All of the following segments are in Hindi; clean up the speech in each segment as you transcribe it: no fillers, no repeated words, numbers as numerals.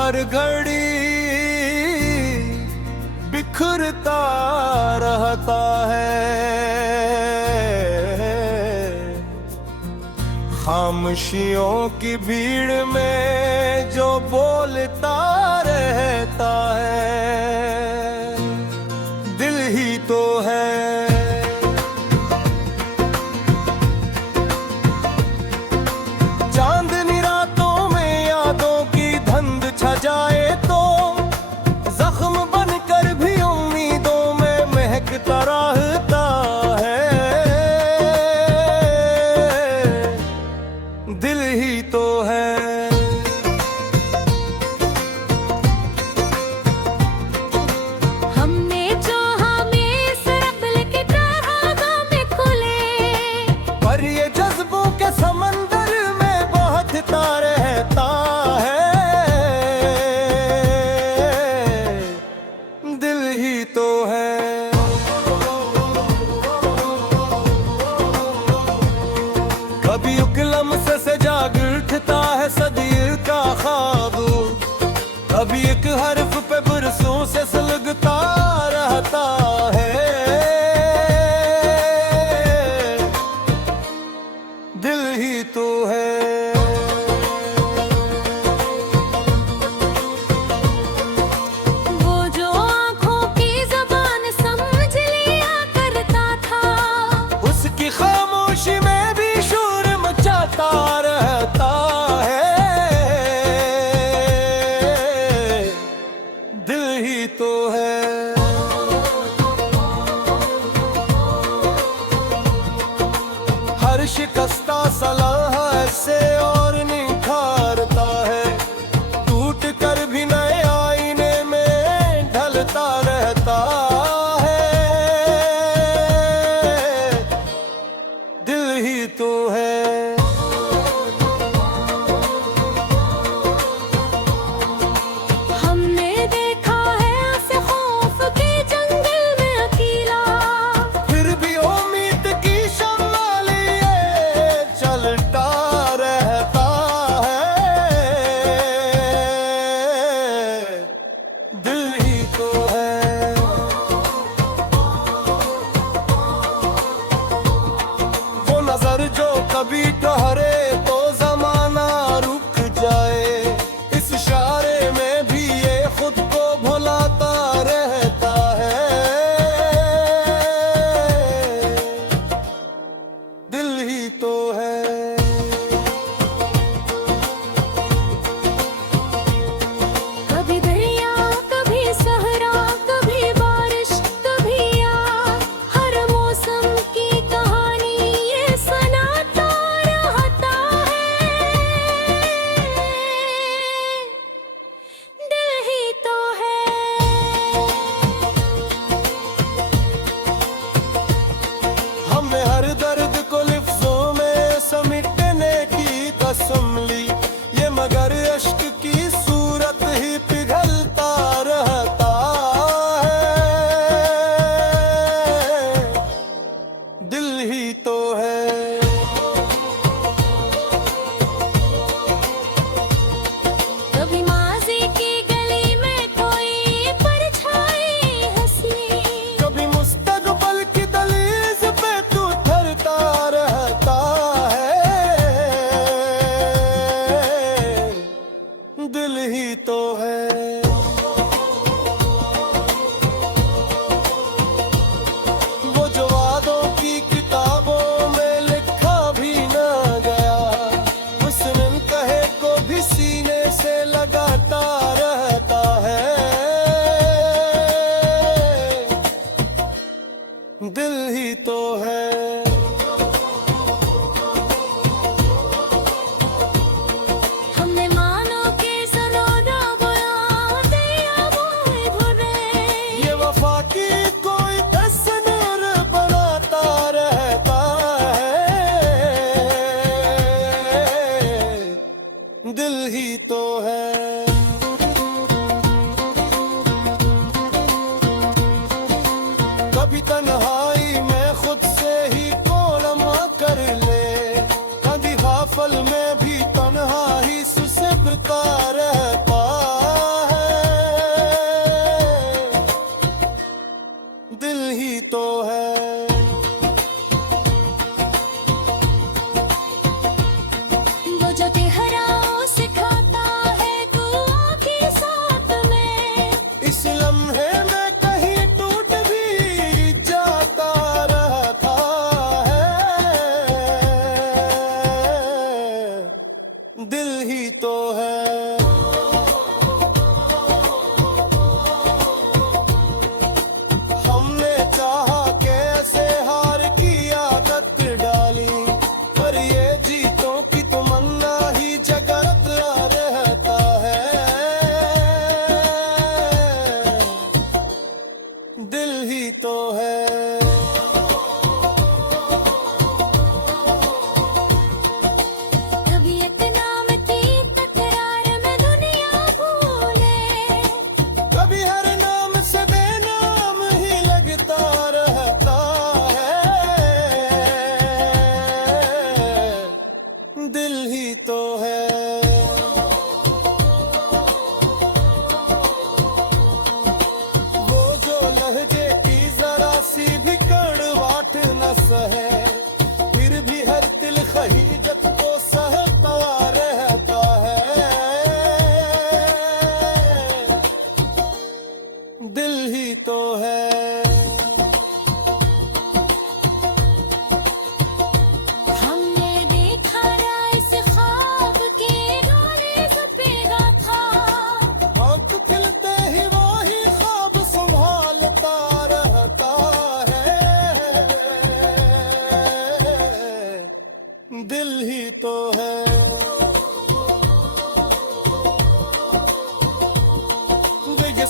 हर घड़ी बिखरता रहता है। खामोशियों की भीड़ में जो बोलता रहता है, दिल ही तो है। चांदनी रातों में यादों की धुंध छा जाए तो जख्म बनकर भी उम्मीदों में महकता रहता है। दिल ही तो है। हमने जो हमें सरबल की तरह में खुले, पर ये जज्बों के समंदर में बहता रहता है। दिल ही तो है। कभी उकलम से जाग उठता है सदियों का ख्वाब, कभी एक हर्फ पे बरसों से सुलगता रहता है। दिल ही तो है। वो जो आँखों की ज़बान समझ लिया करता था, उसकी खामोशी में भी शोर मचाता रहता है। दिल ही तो है। हर शिकस्ता सलाह ऐसे और निखारता है, टूट कर भी नए आईने में ढलता रहता है। दिल ही तो है। हमने देखा है ऐसे खौफ के जंगल में अकेला, फिर भी उम्मीद की शम्मा लिए चलता रहता है। दिल ही तो है। वो नजर जो कभी ठहरे तो जमाना रुक जाए, इस इशारे में भी ये खुद को भुलाता रहता है। दिल ही तो है। कभी दरिया कभी सहरा कभी बारिश कभी आग, हर मौसम की कहानी ये सुनाता रहता है। दिल ही तो है। हमने हर दर्द को लिफ्जों में समेटने की कसम ली, ये मगर अश्क की सूरत ही पिघलता रहता है। दिल ही तो है। कभी माज़ी की गली में कोई परछाई हंसी, कभी मुस्तकबल की दहलीज पे तू ठहरता रहता है। दिल ही तो है। वो जो वादों की किताबों में लिखा भी ना गया, हुस्न कहे को भी सीने से लगाता रहता है। दिल ही तो है। हमने मानो के सरोना बयां दिया मोए भरे, ये वफा की कोई तस्वीर बनाता रहता है। दिल ही तो है। कभी तन्हाई में खुद से ही कोलमा कर ले, कभी गाफल में भी तन्हा ही सुसबता रहता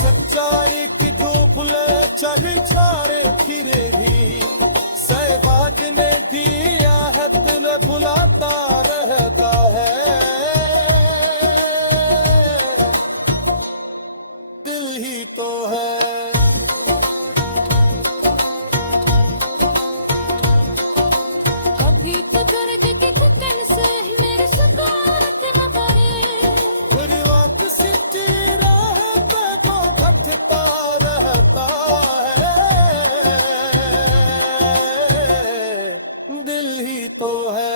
सच्चाई की धूप ले चल चारे फिरे ही सहवाग ने दिया है तुम्हें भुलाता रहता है दिल ही तो है कभी तो दर्द की थकन से मेरे सुकून न करे पूरी वक्त सिटी रहता तो घटता रहता है दिल ही तो है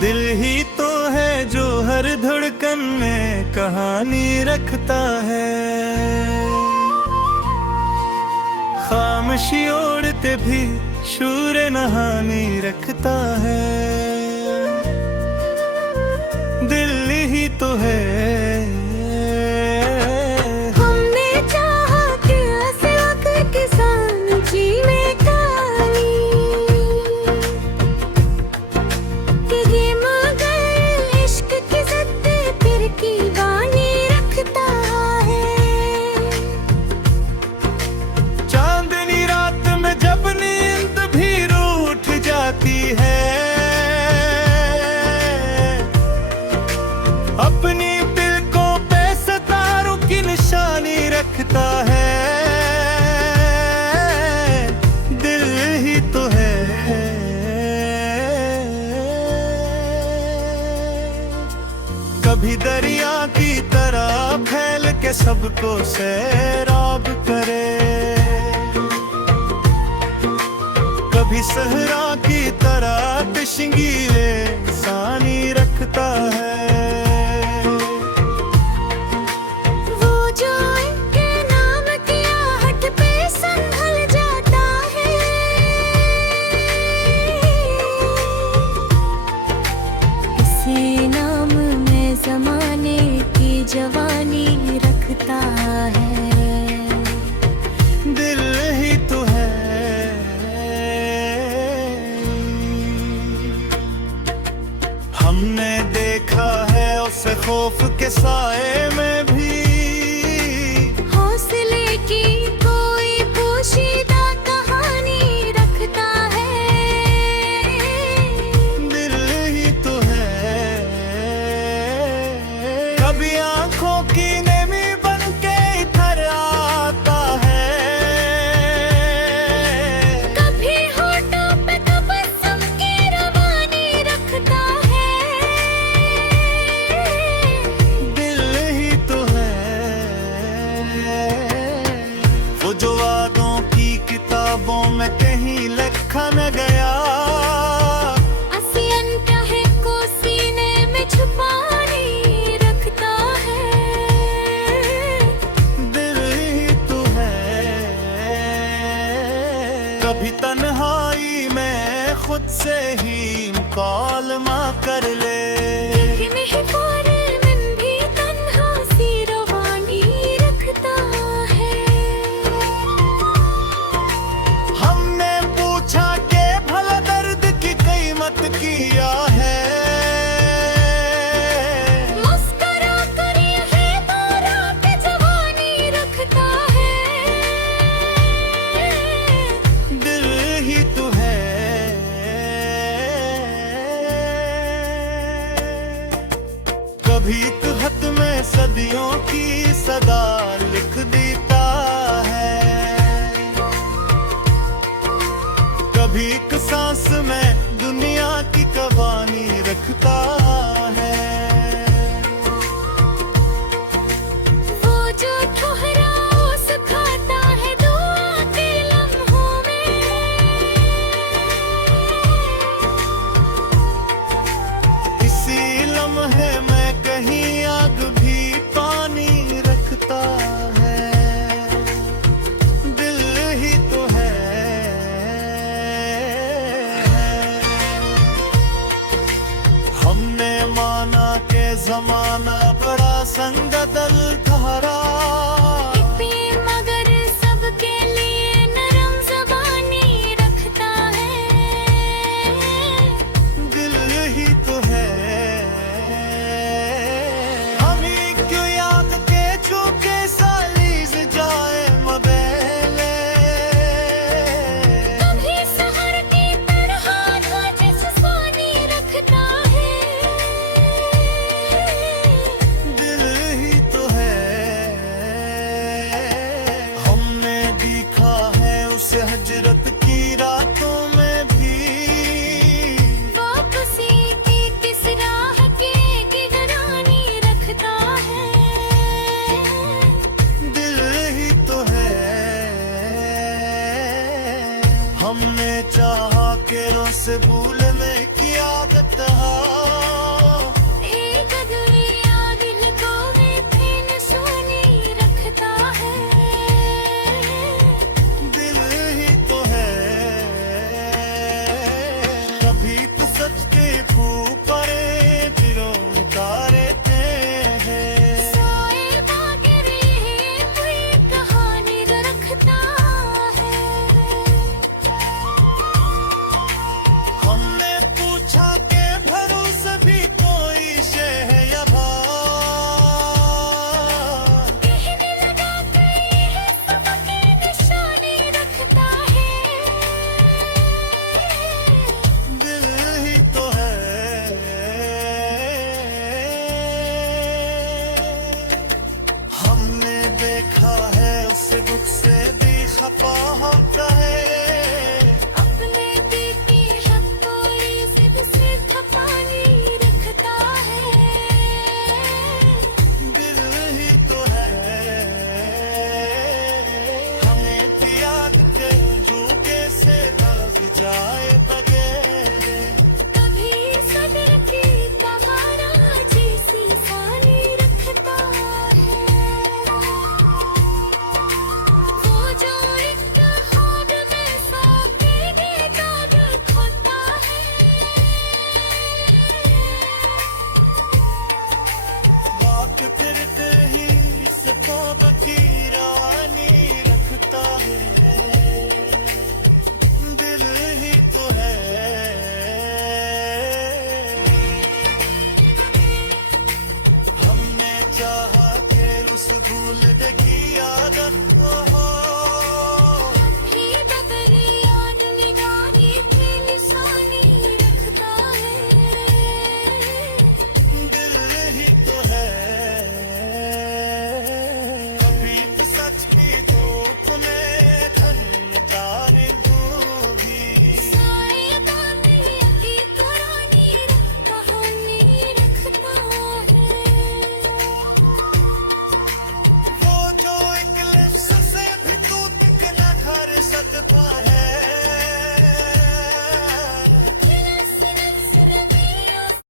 दिल ही तो है जो हर धड़कन में कहानी रखता है खामोशी ओढ़ते भी शूर नहानी रखता है दिल ही तो है हमने चाहा कि ऐसे वक्त के साथ जीने का कि ये मगर इश्क की जिद फिर की बानी रखता है चांदनी रात में जब नींद भी रूठ जाती है अपनी पलकों पे सितारों की निशानी रखता है दिल ही तो है कभी दरिया की तरह फैल के सबको सैराब करे कभी सहरा की तरह तशंगीले सानी रखता है वो जो इनके नाम की आहट पे संभल जाता है इसी नाम में जमाने की जवानी रखता है दिल ही तो है हमने देखा है उसे खौफ के साए में भी हौसले की कोई पोशीदा कहानी रखता है दिल ही तो है कभी आंखों की नेमी बन के इधर आता है कभी होठों पे तबस्सुम की रवानी रखता है दिल ही तो है वो जो वादों की किताबों में कहीं लिखा न गया असियन कहे को सीने में छुपानी रखता है दिल ही तो है कभी तन्हाई में खुद से ही मुकालमा कर ले नहीं कोरे मन भी तन्हा सी रवानी रखता है हमने पूछा कि भला दर्द की कीमत किया है मुस्कुरा कर यही दोहरा के जवानी रखता है दिल ही तो है कभी एक खत में सदियों की सदा लिख देता है कभी एक सांस में दुनिया की कहानी रखता है वो जो ठहराओ सुखाता है दुआ के लम्हों में इसी लम्हे जमाना बड़ा संगदल धारा, मगर सबके लिए नरम ज़बानी रखता है। दिल ही तो है हम ही क्यों याद के चूके सालीज जाए मबेले। कभी सहर की तरह जिस सानी रखता है। दिल ही तो है हमने देखा है उसे हजरत की रातों में भी। वापसी की किस राह की निगरानी रखता है। दिल ही तो है हमने चाहा के रोज से भूलने की आदत है। एक दुनिया दिल को भी नशानी रखता है। दिल ही तो है कभी तो सच के ऊपर गिरो उतारते हैं। सोए बागर ये कोई कहानी रखता है। हमने पूछा के भरोसे भी कोई शे है या कहने लगा कई है सबके निशानी रखता है। दिल ही तो है हमने देखा है उसे गुस्से भी खपा होता है। अपने दिल की हथौड़ी से भी सिर खपानी रखता है। दिल ही तो है हमें त्याग के झूठे से लग जाए बगैर। कभी सदर की कहारा जैसी सानी रखता है। वो जो इत्तेहाद में साकेगे ताकत होता है। बात फिरते ही सकोब की रानी रखता है। दिल ही तो है हमने चाहा के उस भूल